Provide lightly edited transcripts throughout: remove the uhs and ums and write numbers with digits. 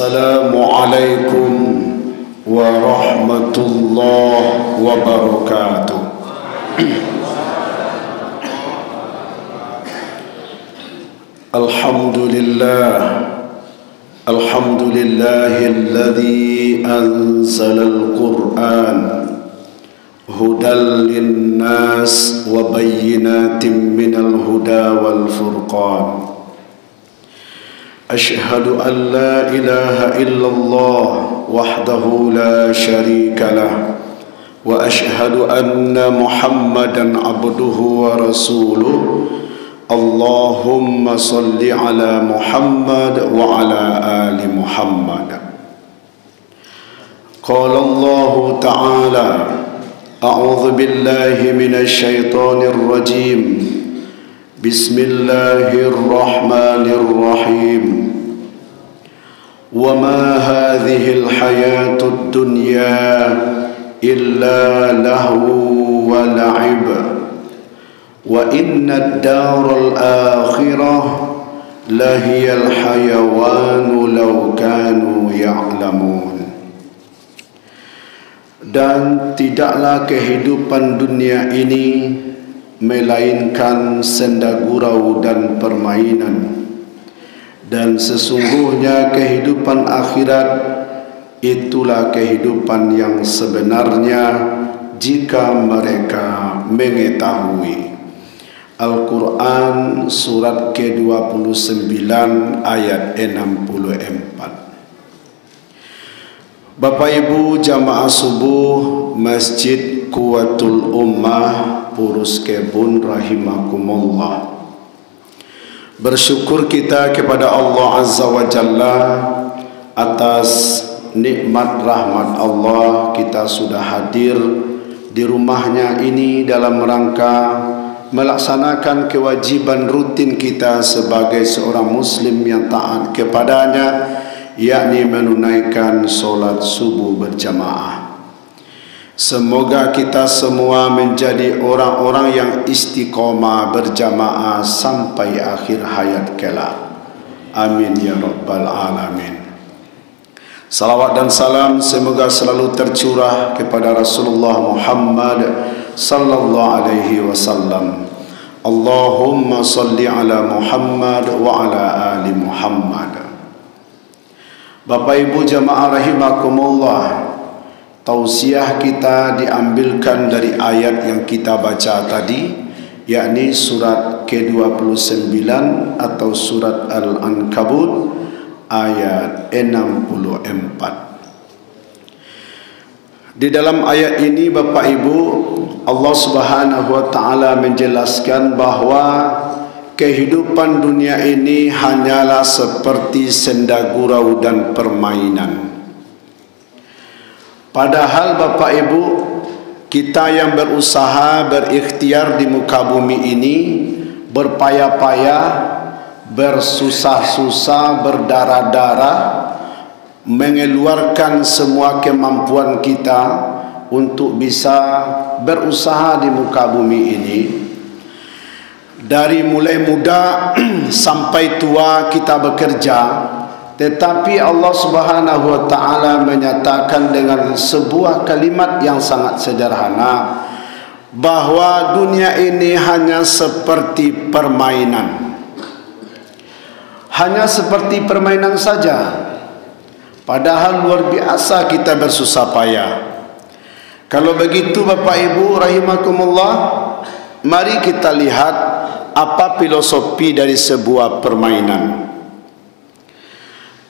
Assalamualaikum warahmatullahi wabarakatuh. Alhamdulillahilladzi anzalal Qur'an hudan linnas wa bayyinatin minal huda wal furqan. Ashhadu an la ilaha illallah wahdahu la syarika lah wa ashhadu anna Muhammadan abduhu wa rasuluh. Allahumma salli ala Muhammad wa ala ali Muhammad. Qala Allah ta'ala a'udzu billahi minasy syaithanir rajim. Bismillahirrahmanirrahim. Wa ma hadhil hayatud dunya illa lahu wa la'ib. Wa inna ad-daral akhirah lahiyal hayawanu law kanu ya'lamun. Dan tidaklah kehidupan dunia ini melainkan senda gurau dan permainan, dan sesungguhnya kehidupan akhirat itulah kehidupan yang sebenarnya jika mereka mengetahui. Al-Quran surat ke-29 ayat 64. Bapak Ibu jamaah subuh Masjid Quwatul Ummah Purus Kebun rahimakumullah. Bersyukur kita kepada Allah Azza wa Jalla atas nikmat rahmat Allah, kita sudah hadir di rumahnya ini dalam rangka melaksanakan kewajiban rutin kita sebagai seorang muslim yang taat kepadanya, yakni menunaikan solat subuh berjamaah. Semoga kita semua menjadi orang-orang yang istiqomah berjamaah sampai akhir hayat kelak. Amin ya rabbal alamin. Salawat dan salam semoga selalu tercurah kepada Rasulullah Muhammad sallallahu alaihi wasallam. Allahumma salli ala Muhammad wa ala ali Muhammad. Bapak Ibu jamaah rahimakumullah, tausiah kita diambilkan dari ayat yang kita baca tadi, yakni surat ke-29 atau surat Al-Ankabut ayat 64. Di dalam ayat ini Bapak Ibu, Allah Subhanahu wa taala menjelaskan bahwa kehidupan dunia ini hanyalah seperti senda gurau dan permainan. Padahal Bapak Ibu, kita yang berusaha berikhtiar di muka bumi ini, berpayah-payah, bersusah-susah, berdarah-darah, mengeluarkan semua kemampuan kita untuk bisa berusaha di muka bumi ini. Dari mulai muda sampai tua kita bekerja, tetapi Allah Subhanahu wa taala menyatakan dengan sebuah kalimat yang sangat sederhana bahwa dunia ini hanya seperti permainan. Hanya seperti permainan saja. Padahal luar biasa kita bersusah payah. Kalau begitu Bapak Ibu rahimakumullah, mari kita lihat apa filosofi dari sebuah permainan.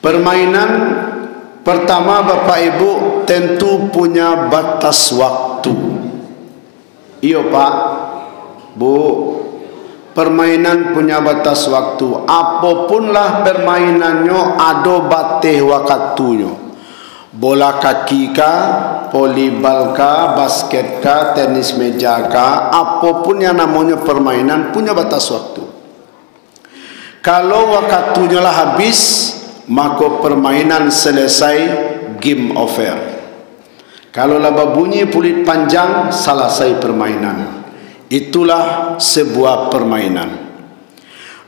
Permainan pertama Bapak Ibu tentu punya batas waktu. Iya Pak, Bu, permainan punya batas waktu. Apapunlah permainannya ada batas waktunya. Bola kaki kah, volleyball kah, basket kah, tenis meja kah, apapun yang namanya permainan punya batas waktu. Kalau waktunya lah habis, maka permainan selesai, game over. Kalau laba bunyi pulit panjang, selesai permainan. Itulah sebuah permainan.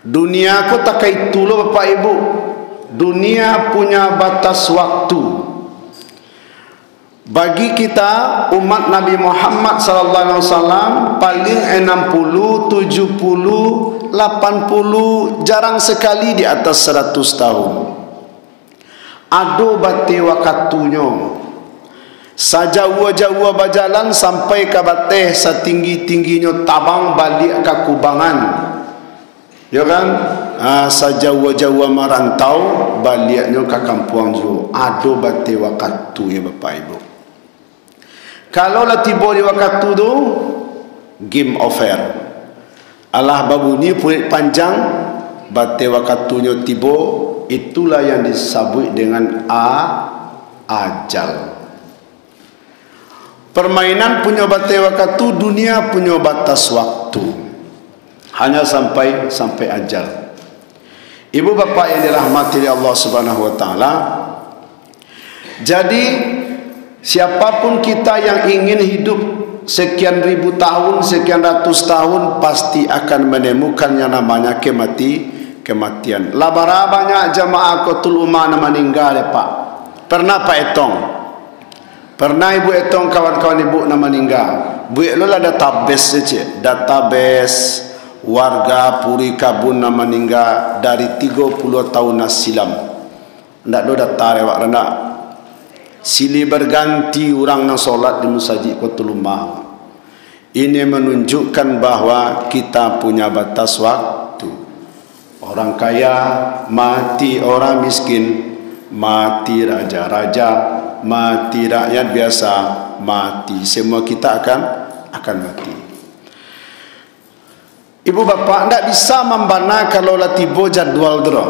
Dunia ko tak kay tulo Bapak Ibu. dunia punya batas waktu. Bagi kita umat Nabi Muhammad sallallahu alaihi wasallam paling 60, 70, 80, jarang sekali di atas 100 tahun. Ado bate wakatunya. Sajawa-jawa berjalan sampai ke bateh setinggi-tingginya tabang balik ke kubangan. Ya kan? Sajawa-jawa merantau baliknya ke kampung jo. Ado bate wakatu ya Bapak Ibu. Kalau lah tiba di waktu tu, game over. Allah babunyi purit panjang, bate wakatunya tiba, itulah yang disebut dengan ajal. Permainan punya bate waktu, dunia punya batas waktu. Hanya sampai ajal. Ibu bapa yang dirahmati oleh Allah Subhanahu wa taala. Jadi siapapun kita yang ingin hidup sekian ribu tahun, sekian ratus tahun, pasti akan menemukan yang namanya kematian. Labara banyak jamaah Qatul Ummah meninggal ya Pak. Pernah Pak Etong? Pernah Ibu Etong kawan-kawan Ibu meninggal? Bu lo lah database saja, database warga Puri Kabun meninggal dari 30 tahun silam. Ndak do data lewat rendah. Silih berganti orang yang solat di masjid Qatul Ummah. Ini menunjukkan bahawa kita punya batas waktu. Orang kaya mati, orang miskin mati, raja-raja mati, rakyat biasa mati. Semua kita akan mati. Ibu bapa tidak bisa membana kalau lah tiba jadual dulu.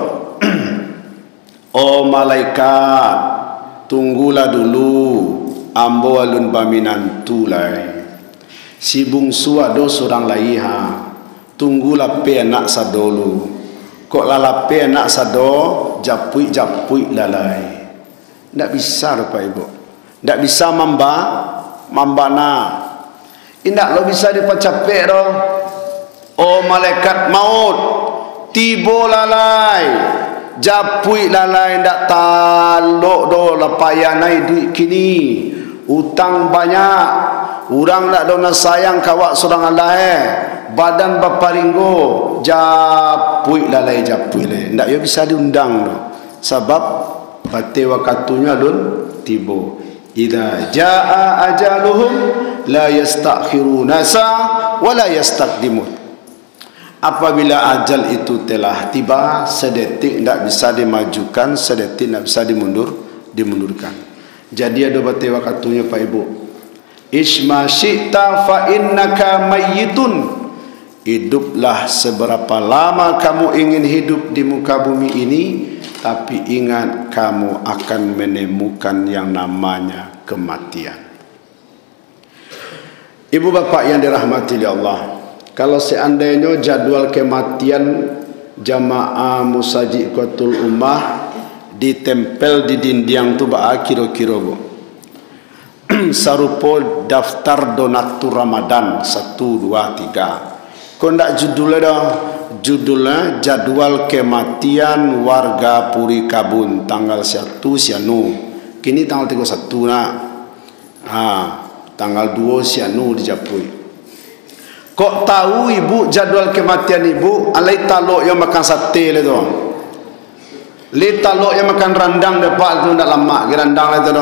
Oh malaikat, tunggulah dulu, ambo alun baminantu lai. Si bungsu ado surang lai ha. Tunggulah pe anak sadolu. Kok lala pe anak sado japui lalai. Ndak bisa Bapak Ibu. Ndak bisa membana. Indak lo bisa dipacapek do. Oh malaikat maut, tibo lalai. Japui lalai ndak talok do lapayanai duit kini. Utang banyak. Urang ndak do sayang kawak surang Allah badan baparinggo japui lalai. Ndak yo bisa diundang do. Sebab bate wakatunya lun tibo. Idza jaa ajaluhum la yastakhiruna sa wa la yastaqdimun. Apabila ajal itu telah tiba, sedetik tidak bisa dimajukan, sedetik tidak bisa dimundurkan. Jadi ada bate wakatunya Pak Ibu. Isma syi'ta fa innaka mayyitun. Hiduplah seberapa lama kamu ingin hidup di muka bumi ini, tapi ingat kamu akan menemukan yang namanya kematian. Ibu bapa yang dirahmati oleh Allah, kalau seandainya jadual kematian jamaah musajid Qatul Ummah ditempel di dinding tu ba kira-kira bu. Sarupo daftar donatur Ramadan 1, 2, 3. Kau ndak judulnya dah. Judulnya jadwal kematian warga Puri Kabun tanggal 1 sianu. Kini tanggal 31 nak. Tanggal 2 sianu dijapui. Kok tahu ibu jadwal kematian ibu? Alai talok yang makan sate le tu. Le talok yang makan randang depak tu ndak lama ke randang le tu.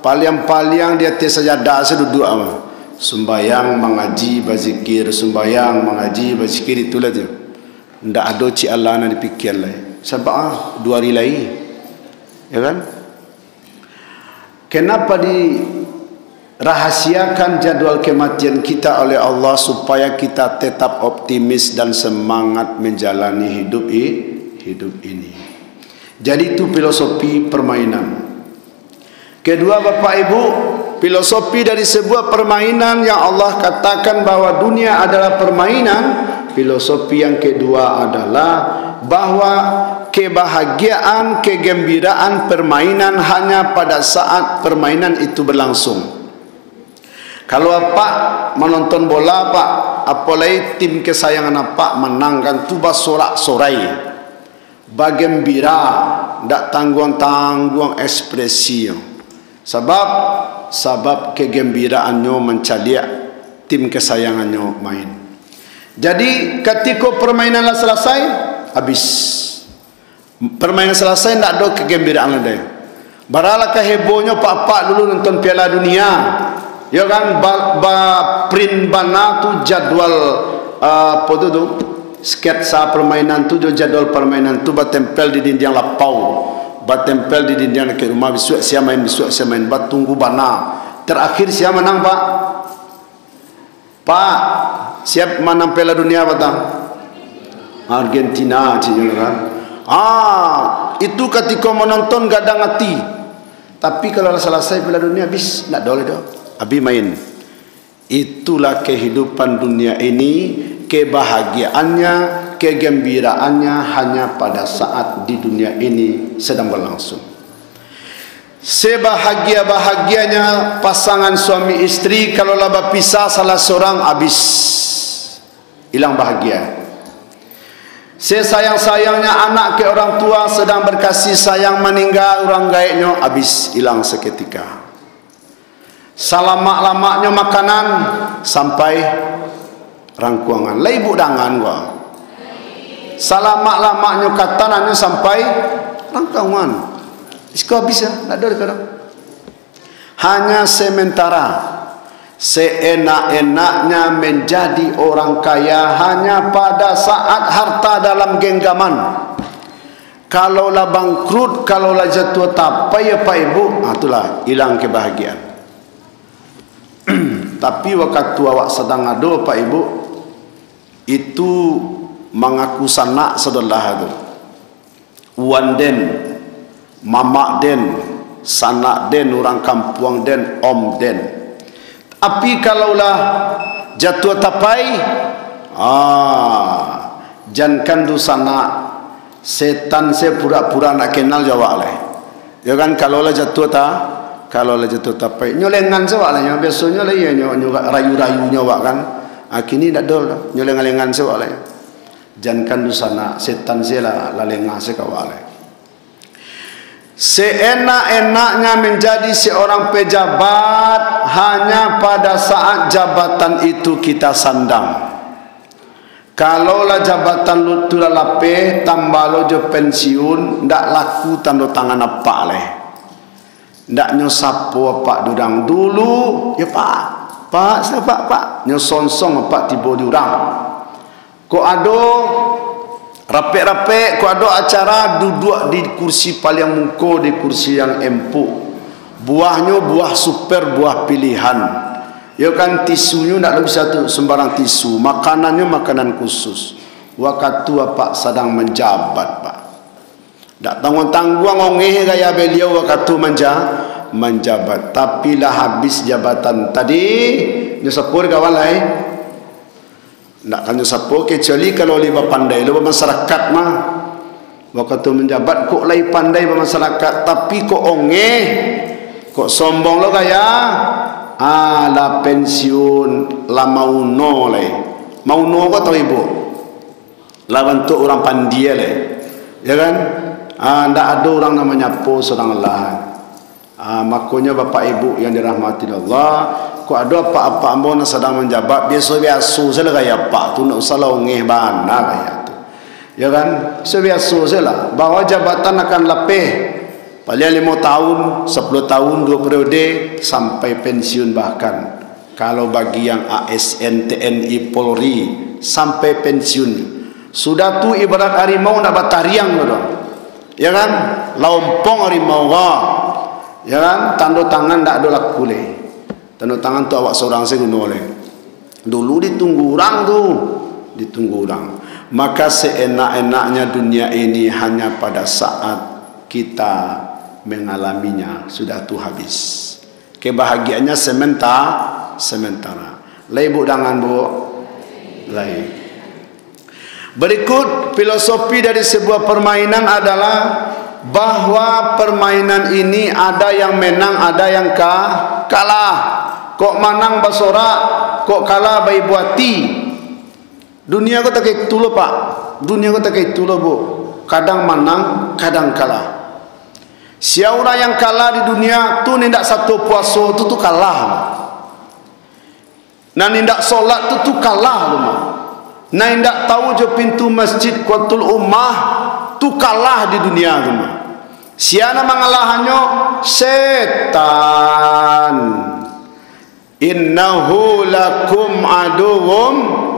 Paliang-paliang dia tes sajadah seduduk ama. Sembayang mengaji berzikir, sembayang mengaji berzikir itulah tu. Ndak ada ci Allah nak dipikir lai. Sebab 2 hari lagi. Ya kan? Kenapa dirahasiakan jadwal kematian kita oleh Allah supaya kita tetap optimis dan semangat menjalani hidup ini. Jadi itu filosofi permainan. Kedua Bapak Ibu, filosofi dari sebuah permainan yang Allah katakan bahwa dunia adalah permainan. Filosofi yang kedua adalah bahwa kebahagiaan, kegembiraan permainan hanya pada saat permainan itu berlangsung. Kalau Pak menonton bola Pak, apalagi tim kesayangan Pak menangkan tuba sorak-sorai. bagembira, ndak tangguang-tangguang ekspresi. Sebab kegembiraannya mencaliak tim kesayangannya main. Jadi ketika permainan lah selesai, habis. Permainan selesai, ndak ada kegembiraan lagi. Baralah kehebohnya pak-pak dulu nonton Piala Dunia. Ya kan, print bana tu jadwal apa tu sketsa permainan tu, jadwal permainan tu batempel di dinding lapau, batempel di dinding ke rumah. Besok siapa main, bat tunggu bana. Terakhir siapa menang pak? Pak, siap menang Piala Dunia batang? Argentina, cik kan? Itu ketika menonton gadang hati. Tapi kalau selesai Piala Dunia habis, nak boleh dah. Abi main. Itulah kehidupan dunia ini, kebahagiaannya, kegembiraannya hanya pada saat di dunia ini sedang berlangsung. Sebahagia-bahagianya pasangan suami istri kalau laba pisah salah seorang, habis hilang bahagia. Sesayang-sayangnya anak ke orang tua sedang berkasih sayang meninggal orang gaibnya, habis hilang seketika. Salamak-lamaknya makanan sampai rangkuangan. Leibu dangan gua. Salamak-lamaknya katanannya sampai rangkuangan. Isko habis ya, tak ada kadang. Hanya sementara. Seenak-enaknya menjadi orang kaya hanya pada saat harta dalam genggaman. Kalaulah bangkrut, kalaulah jatuh tapai ya Pak Ibu, itulah hilang kebahagiaan. Tapi waktu awak sedang ada Pak Ibu, itu mengaku sanak saudara itu. Wan den, mamak den, sanak den, orang kampung den, om den. Tapi kalaulah jatuh tapai, jangan du sanak, setan saya pura-pura nak kenal jawab leh. Ya kan, kalaulah jatuh tapai, nyolengan sewak lah. Biasanya lah ya rayu-rayu nyawak kan. Kini tak ada, nyolengan-lengan sewak lah. Jangan du sanak, setan saya lah lengah sekawak leh. Seenak-enaknya menjadi seorang pejabat hanya pada saat jabatan itu kita sandang. Kalaulah jabatan itu lapeh, tambah lo je pensiun, ndak laku tanda tangan apa leh. Ndak nyosapo apa dudang dulu, ya pak, siapa pak? Nyosonsong apa tiba diurang. Kok ada rapek-rapek, kau ada acara duduk di kursi paling muka, di kursi yang empuk. Buahnya buah super, buah pilihan. Ya kan, tisunya tak bisa sembarang tisu. Makanannya makanan khusus. Waktu apa sedang menjabat pak. Tak tanggung-tanggung ngongeh gaya beliau waktu menjabat. Tapi lah habis jabatan tadi, nyesapur kawan lain. Tak kan siapa kecuali kalau liba pandai liba masyarakat mah. Waktu menjabat kok lai pandai masyarakat, tapi kok ongeh, kok sombong lo kaya. La pensiun la mauno le. Mauno kau tahu ibu? La bentuk orang pandia le. Ya kan? Ndak ada orang namanya po seorang Allah. Makanya bapak ibu yang dirahmati Allah, kok ada apa-apa ambon sedang menjabat biasa-biasa saja gaya pak tu, nak usah longeh bana gaya tu. Ya kan? Biasa saja bahwa jabatan akan lapeh paling 5 tahun, 10 tahun, 2 periode sampai pensiun bahkan. Kalau bagi yang ASN, TNI, Polri sampai pensiun. Sudah tu ibarat harimau nak batariang tu. Ya kan? Lompong harimau ya kan, tanda tangan tak ada laku leh. Tanda tangan tu awak seorang saya guna leh. Dulu ditunggu orang. Maka seenak-enaknya dunia ini hanya pada saat kita mengalaminya sudah tu habis. Kebahagiaannya sementara. Lai bu dangan bu. Lai. Berikut filosofi dari sebuah permainan adalah bahwa permainan ini ada yang menang, ada yang kalah. Kok menang basorak, kok kalah bayi buati. Dunia kau tak kayak itu loh pak. Dunia kau tak kayak itu loh bu. kadang menang, kadang kalah. Siapa orang yang kalah di dunia tu nindak satu puasa tu kalah. Nah nindak solat tu kalah tu mah. Nah nindak tahu je pintu masjid Qatul Ummah tu kalah di dunia tu mah. Siapa mengalahannya? Setan. Innahu lakum aduwwum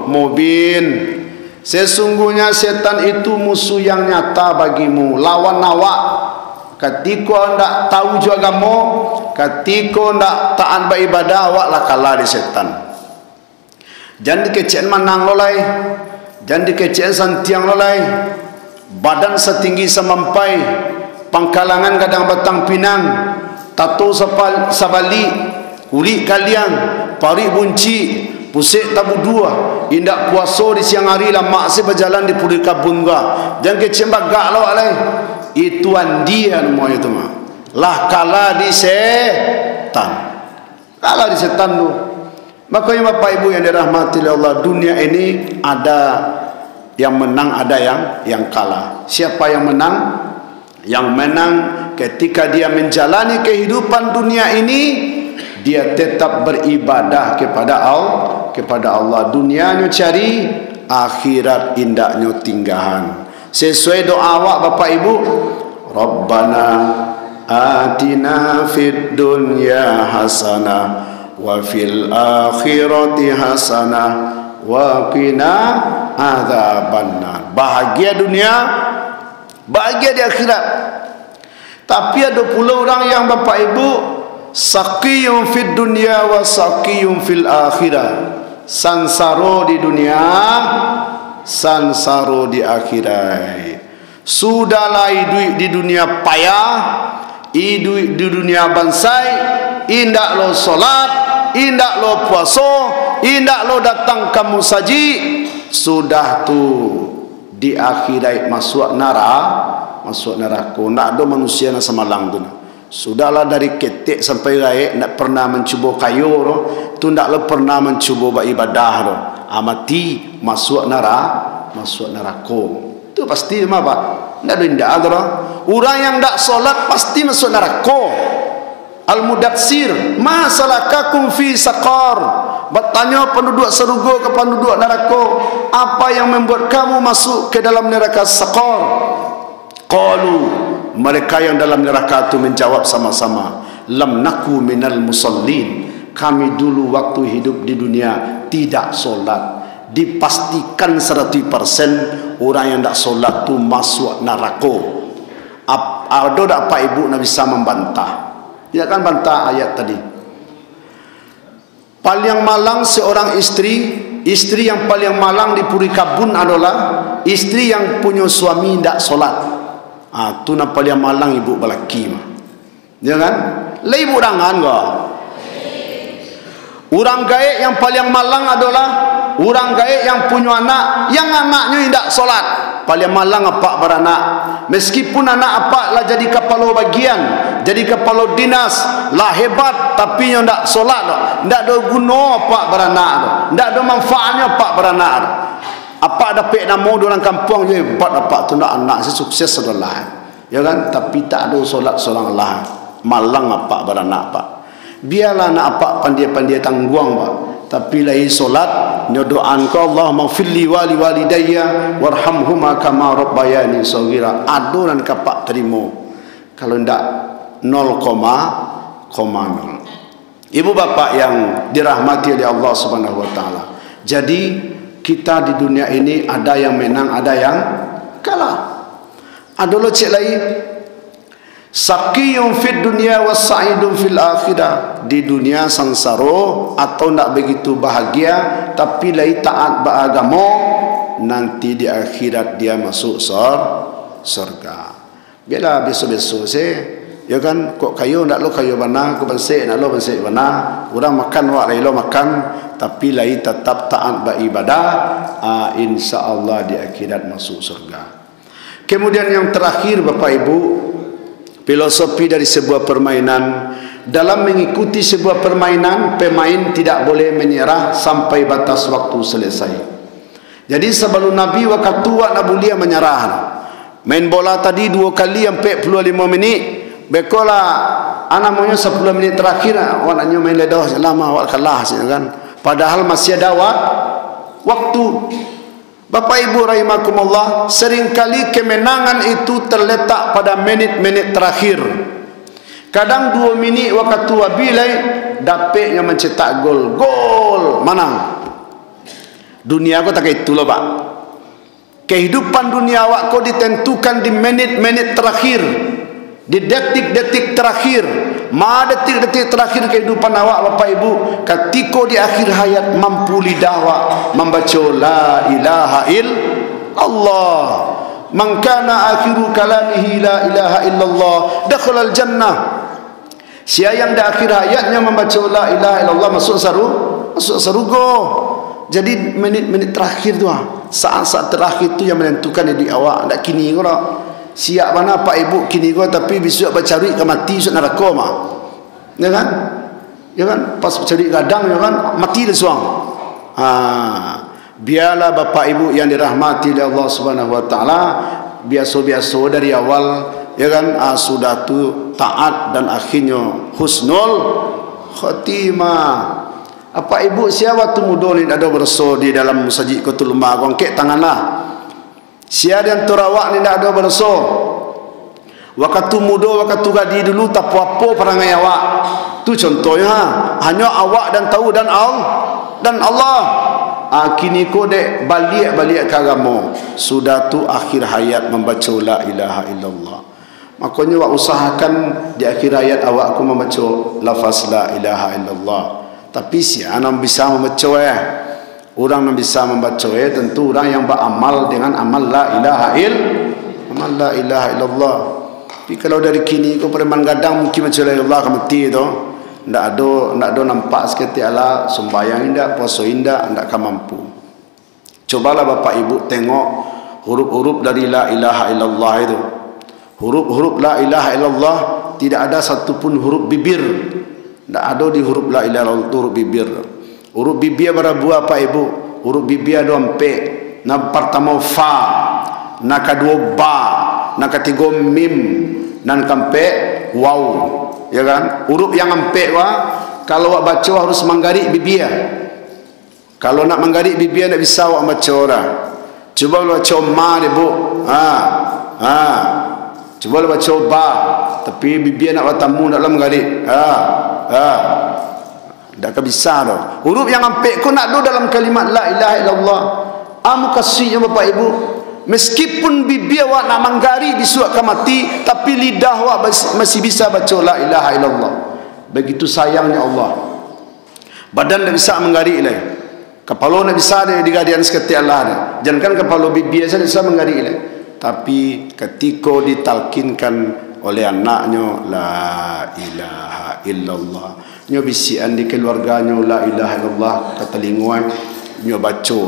mubin. Sesungguhnya setan itu musuh yang nyata bagimu, lawan awak. Ketika ndak tahu juga agama, ketika ndak taat beribadah, awak lah kalah di setan. Jangan dikecen manang lolai, jangan dikecen santiang lolai. Badan setinggi semampai, pangkalangan kadang batang pinang, tato sabali, kulit kaliang, pari bunci, pusik tabu dua, indak puasa di siang hari lah maksi berjalan di puri kabun gua. Jangan kecen bagak lo alai. Itu dia semua itu mah. Lah kalah di setan. Kalah di setan tu. Makanya Bapak Ibu yang dirahmati oleh Allah, dunia ini ada yang menang, ada yang kalah. Siapa yang menang? Yang menang ketika dia menjalani kehidupan dunia ini, dia tetap beribadah kepada Allah. Dunianya cari, akhirat indaknya tinggahan. Sesuai doa awak Bapak Ibu, Rabbana atina fid dunya hasanah wa fil akhirati hasanah wa qina adzabannar. Bahagia dunia, bahagia di akhirat. Tapi ada pula orang yang Bapak Ibu saqiyun fid dunya wa saqiyun fil akhirah. Sansaro di dunia, sansaro di akhirat. Sudahlah hidup di dunia payah, hidup di dunia bansai, indak lo solat, indak lo puasa, indak lo datang kamu saji, sudah tu di akhirat masuk neraka, nak ada manusia yang semalang tu. Sudahlah dari ketek sampai rakyat nak pernah mencuba kayu tu, nak lo pernah mencuba beribadah tu. Amati masuk neraka, tu pasti mah Pak. Ndak ada indah ada. Orang yang ndak solat pasti masuk neraka. Al-Mudatsir, ma salakakum fi saqar. Bertanya penduduk surga ke penduduk neraka, apa yang membuat kamu masuk ke dalam neraka saqar? Qalu, mereka yang dalam neraka itu menjawab sama-sama, lam naku minal musallin. Kami dulu waktu hidup di dunia tidak solat. Dipastikan 100% orang yang tidak solat itu masuk neraka. Ada tak Pak Ibu nak bisa membantah? Dia kan bantah ayat tadi. Paling malang seorang istri yang paling malang di puri kabun adalah istri yang punya suami tidak solat. Itu nak paling malang ibu balaki mah. Ya kan? Lai ibu dangan kau. Orang gaib yang paling malang adalah orang gaib yang punya anak, yang anaknya tidak solat. Paling malang apa beranak. Meskipun anak apa lah jadi kepala bagian, jadi kepala dinas, lah hebat, tapi yang tidak solat, tidak ada guna apa beranak, tidak ada manfaatnya apa beranak. Apa dapat nama orang kampung je hebat apa tu nak anak sukses adalah. Ya kan? Tapi tak ada solat seorang lah. Malang apa beranak apa. Biarlah nak apa pandai-pandai tangguang Pak. Tapi lain solat, nyodoan kau Allah maghfirli wali walidayya warhamhuma kama rabbayani shaghira. Adunan kapak terima. Kalau ndak 0,0. Ibu bapak yang dirahmati oleh Allah Subhanahu wa taala. Jadi kita di dunia ini ada yang menang, ada yang kalah. Ada lo cik lain. Saqiyun fid dunya wa sa'idun fil akhirah. Di dunia sansaro atau tak begitu bahagia, tapi lai taat beragama, nanti di akhirat dia masuk surga. Bila besok-besok ya kan, kok kayu nak lo kayu bana, kok bensek nak lo bensek bana. Orang makan wak lai lo makan, tapi lai tetap taat beribadah, insya-Allah di akhirat masuk surga. Kemudian yang terakhir Bapak Ibu, filosofi dari sebuah permainan. Dalam mengikuti sebuah permainan, pemain tidak boleh menyerah sampai batas waktu selesai. Jadi sebelum Nabi waktu tua Nabi Mulia menyerah. Main bola tadi 2 kali yang 45 minit. Bekola anak maunya 10 menit terakhir awaknya main ledah lama awak kalah kan. Padahal masih ada waktu. Bapak Ibu rahimakumullah, seringkali kemenangan itu terletak pada menit-menit terakhir. Kadang 2 minit waktu wabilai dapatnya mencetak gol menang. Dunia aku tak itu loh Pak. Kehidupan dunia awak kau ditentukan di menit-menit terakhir, di detik-detik terakhir. Detik-detik terakhir kehidupan awak Bapak Ibu, ketika di akhir hayat mampu lidah awak membaca la ilaha illallah. Man kana akhiru kalamihi la ilaha illallah dakhala al-jannah. Siapa yang di akhir hayatnya membaca la ilaha illallah masuk surga. Jadi menit-menit terakhir tu, saat-saat terakhir tu yang menentukan di awak. Nak kini kau nak siap mana Pak Ibu kini kau, tapi besok bercari ke mati susah neraka mah. Ya kan? Ya kan? Pas cari gadang ya kan mati dah suang. Biarlah Bapak Ibu yang dirahmati oleh Allah Subhanahu wa taala, biasa-biasa dari awal ya kan sudah tu taat dan akhirnya husnul khatimah. Apa Ibu siapa tu muda ni ada berso di dalam masjid Qatul Ummah kongkek tanganlah. Siapa yang terawak ni ada berso. Waktu muda waktu gadi dulu tak apa-apa perangai awak. Tu contohnya hanya awak dan tahu dan Allah. Kini ko dek balik ke agama. Sudah tu akhir hayat membaca la ilaha illallah. Makanya awak usahakan di akhir hayat awak aku membaca lafaz la ilaha illallah. Tapi siapa yang bisa membaca orang yang bisa membaca tentu orang yang beramal dengan amal la ilaha illallah. Tapi kalau dari kini kau preman gadang mungkin baca la ilaha illallah mati tu. Ndak ada nampak seketi ala sembahyang indak, puasa indak, ndak kan mampu. Cobalah Bapak Ibu tengok huruf-huruf dari la ilaha illallah itu. Huruf-huruf la ilaha illallah tidak ada satu pun huruf bibir. Tak ada di huruf la ilaha illallah huruf bibir. Huruf bibir berapa Pak Ibu? Huruf bibir ada 4. Yang pertama fa, yang kedua ba, yang ketiga mim, dan keempat waw. Ya kan? Huruf yang 4 kalau awak baca harus menggarik bibir. Kalau nak menggarik bibir tak bisa awak baca orang. Cuba baca ma dia Bu. Cuba baca ba, tapi bibir nak bertemu dalam menggarik. Tak bisa dah. Huruf yang 4 kau nak do dalam kalimat la ilaha illallah. Kasihnya Bapak Ibu, meskipun bibir awak nak menggari disuatkan mati, tapi lidah awak masih bisa baca la ilaha illallah. Begitu sayangnya Allah. Badan tak bisa menggari lagi. Kepala tak bisa digadian seketi Allah. Jangan kepala bibir saja bisa menggari lagi. Tapi ketika ditalkinkan oleh anaknya la ilaha illallah, nyo bisian di keluarganya la ilaha illallah kata linguan nyo baca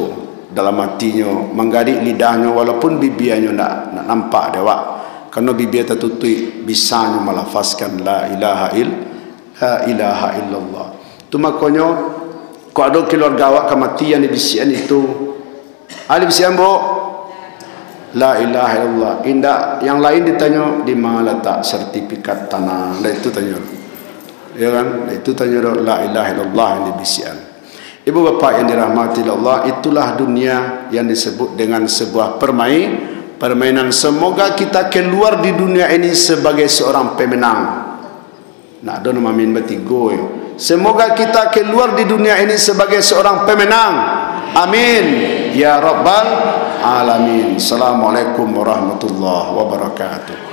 dalam hatinya, menggarik lidahnya walaupun bibirnya nak nampak dia wak, kerana bibir tertutup bisanya melafazkan la ilaha illallah. Tu makanya kalau ada keluarga awak kematian di bisian itu ada bisian bu la ilaha illallah. Indah yang lain ditanya di mana letak sertifikat tanah. Nah itu tanya. Ya kan? Nah, itu tanya la ilaha illallah yang di bisian. Ibu bapa yang dirahmati Allah, itulah dunia yang disebut dengan sebuah permainan. Semoga kita keluar di dunia ini sebagai seorang pemenang. Nah, ada nama min betigo. Semoga kita keluar di dunia ini sebagai seorang pemenang. Amin ya rabbal alamin. Assalamualaikum warahmatullahi wabarakatuh.